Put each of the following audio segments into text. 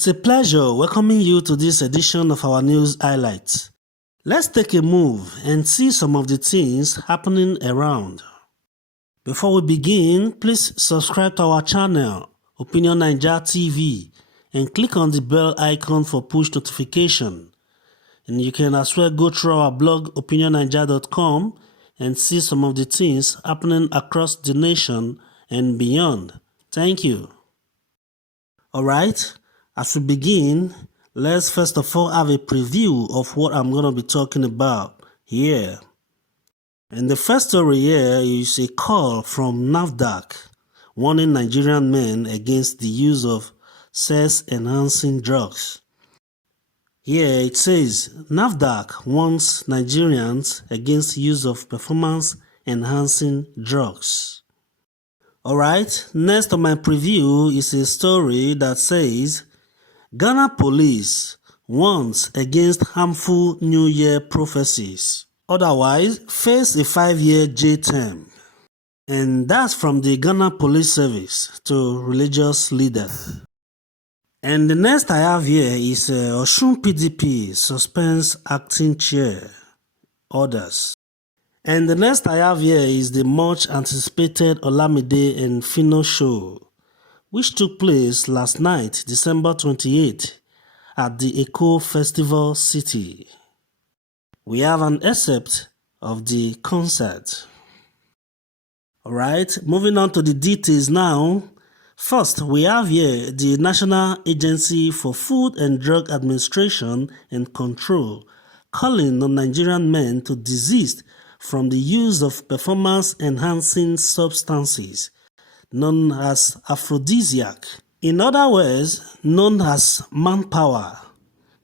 It's a pleasure welcoming you to this edition of our news highlights. Let's take a move and see some of the things happening around. Before we begin, please subscribe to our channel, Opinion Naija TV, and click on the bell icon for push notification. And you can as well go through our blog opinionnaija.com and see some of the things happening across the nation and beyond. Thank you. Alright, as we begin, let's first of all have a preview of what I'm going to be talking about here. And the first story here is a call from NAFDAC warning Nigerian men against the use of sex-enhancing drugs. Here it says, NAFDAC warns Nigerians against use of performance-enhancing drugs. Alright, next on my preview is a story that says, Ghana police warns against harmful New Year prophecies. Otherwise, face a 5-year jail term. And that's from the Ghana Police Service to religious leaders. And the next I have here is Osun PDP suspends acting chair orders. And the next I have here is the much anticipated Olamide and Phyno show, which took place last night, December 28th, at the Eco Festival City. We have an excerpt of the concert. Alright, moving on to the details now. First, we have here the National Agency for Food and Drug Administration and Control calling on Nigerian men to desist from the use of performance-enhancing substances known as aphrodisiac, in other words, known as manpower,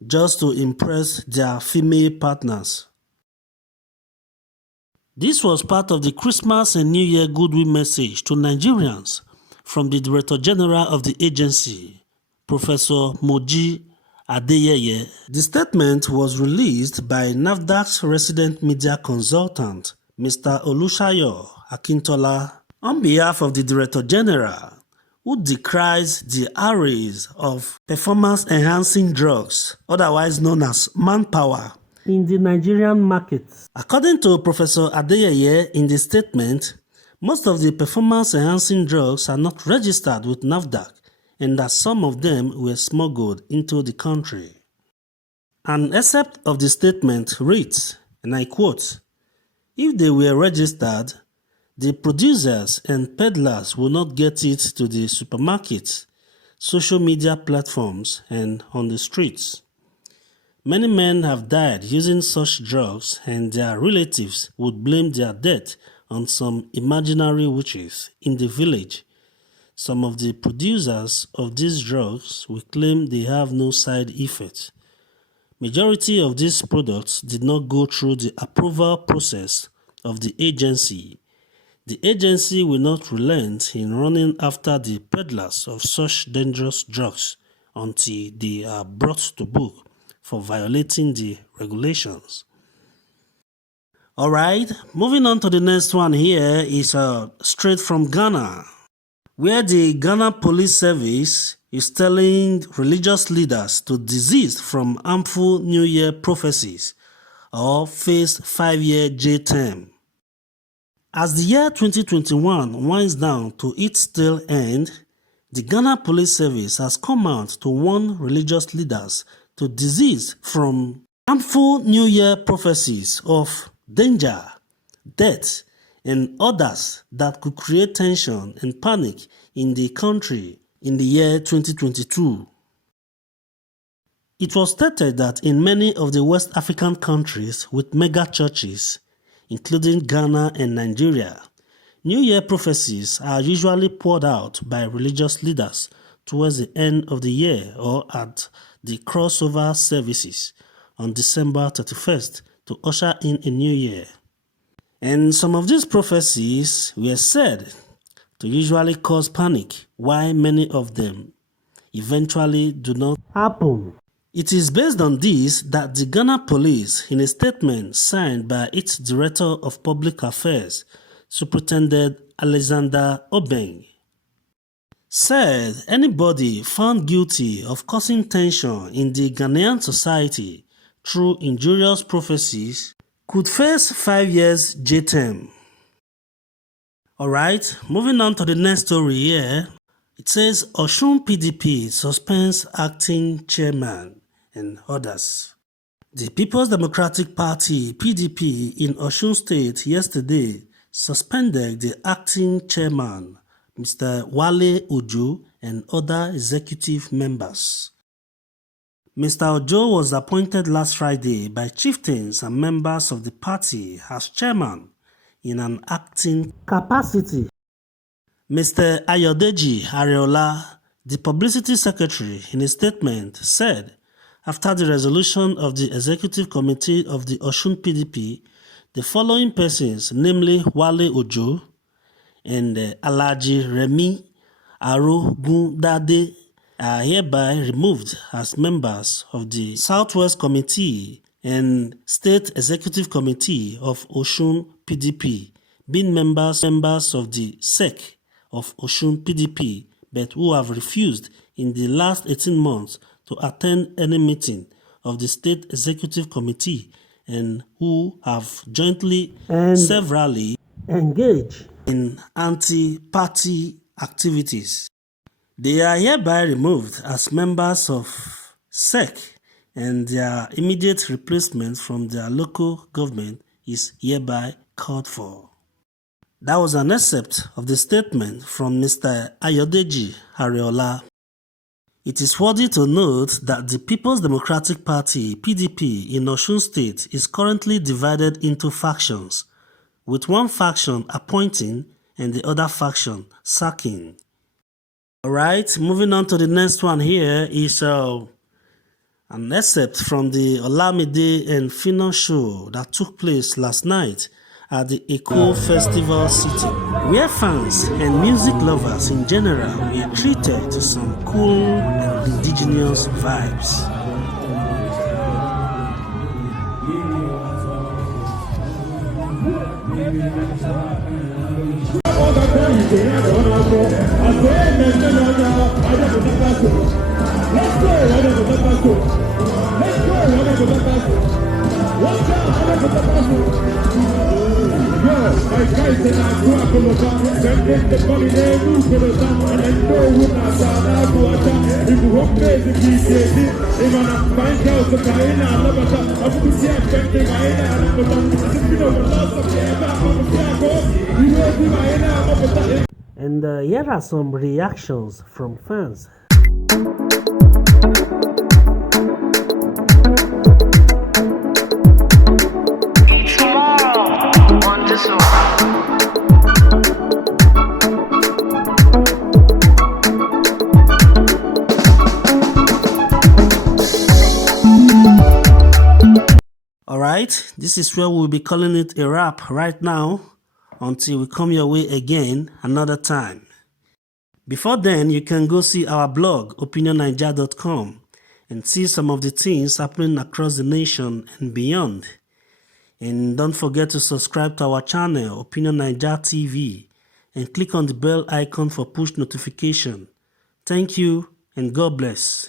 just to impress their female partners. This was part of the Christmas and New Year goodwill message to Nigerians from the Director General of the agency, Professor Moji Adeyeye. The statement was released by NAFDAC's resident media consultant, Mr. Olusayo Akintola, on behalf of the Director General, who decries the arrays of performance-enhancing drugs, otherwise known as manpower, in the Nigerian market. According to Professor Adeyeye in the statement, most of the performance-enhancing drugs are not registered with NAFDAC, and that some of them were smuggled into the country. An excerpt of the statement reads, and I quote, "If they were registered, the producers and peddlers will not get it to the supermarkets, social media platforms, and on the streets. Many men have died using such drugs, and their relatives would blame their death on some imaginary witches in the village. Some of the producers of these drugs will claim they have no side effects. Majority of these products did not go through the approval process of the agency. The agency will not relent in running after the peddlers of such dangerous drugs until they are brought to book for violating the regulations." Alright, moving on to the next one here is straight from Ghana, where the Ghana Police Service is telling religious leaders to desist from harmful New Year prophecies or face 5-year jail term. As the year 2021 winds down to its tail end, the Ghana Police Service has come out to warn religious leaders to desist from harmful New Year prophecies of danger, death, and others that could create tension and panic in the country in the year 2022. It was stated that in many of the West African countries with mega churches, including Ghana and Nigeria, New Year prophecies are usually poured out by religious leaders towards the end of the year or at the crossover services on December 31st to usher in a new year. And some of these prophecies were said to usually cause panic, while many of them eventually do not happen. It is based on this that the Ghana Police, in a statement signed by its Director of Public Affairs, Superintendent Alexander Obeng, said anybody found guilty of causing tension in the Ghanaian society through injurious prophecies could face 5 years jail term. Alright, moving on to the next story here. It says Osun PDP suspends acting chairman and others. The People's Democratic Party (PDP) in Osun State yesterday suspended the acting chairman, Mr. Wale Ojo, and other executive members. Mr. Ojo was appointed last Friday by chieftains and members of the party as chairman in an acting capacity. Mr. Ayodeji Areola, the publicity secretary, in a statement said after the resolution of the executive committee of the Osun PDP, the following persons, namely Wale Ojo and Alhaji Remi Arogundade, are hereby removed as members of the Southwest Committee and State Executive Committee of Osun PDP, being members of the SEC of Osun PDP, but who have refused in the last 18 months to attend any meeting of the State Executive Committee and who have jointly and severally engaged in anti-party activities. They are hereby removed as members of SEC, and their immediate replacement from their local government is hereby called for. That was an excerpt of the statement from Mr. Ayodeji Areola. It is worthy to note that the People's Democratic Party (PDP) in Osun State is currently divided into factions, with one faction appointing and the other faction sacking. Alright, moving on to the next one here is an excerpt from the Olamide and Phyno show that took place last night at the Eco Festival City, where fans and music lovers in general were treated to some cool and indigenous vibes. And here are some reactions from fans. Alright, this is where we'll be calling it a wrap right now until we come your way again another time. Before then, you can go see our blog opinionnaija.com and see some of the things happening across the nation and beyond. And don't forget to subscribe to our channel Opinion Naija TV and click on the bell icon for push notification. Thank you and God bless.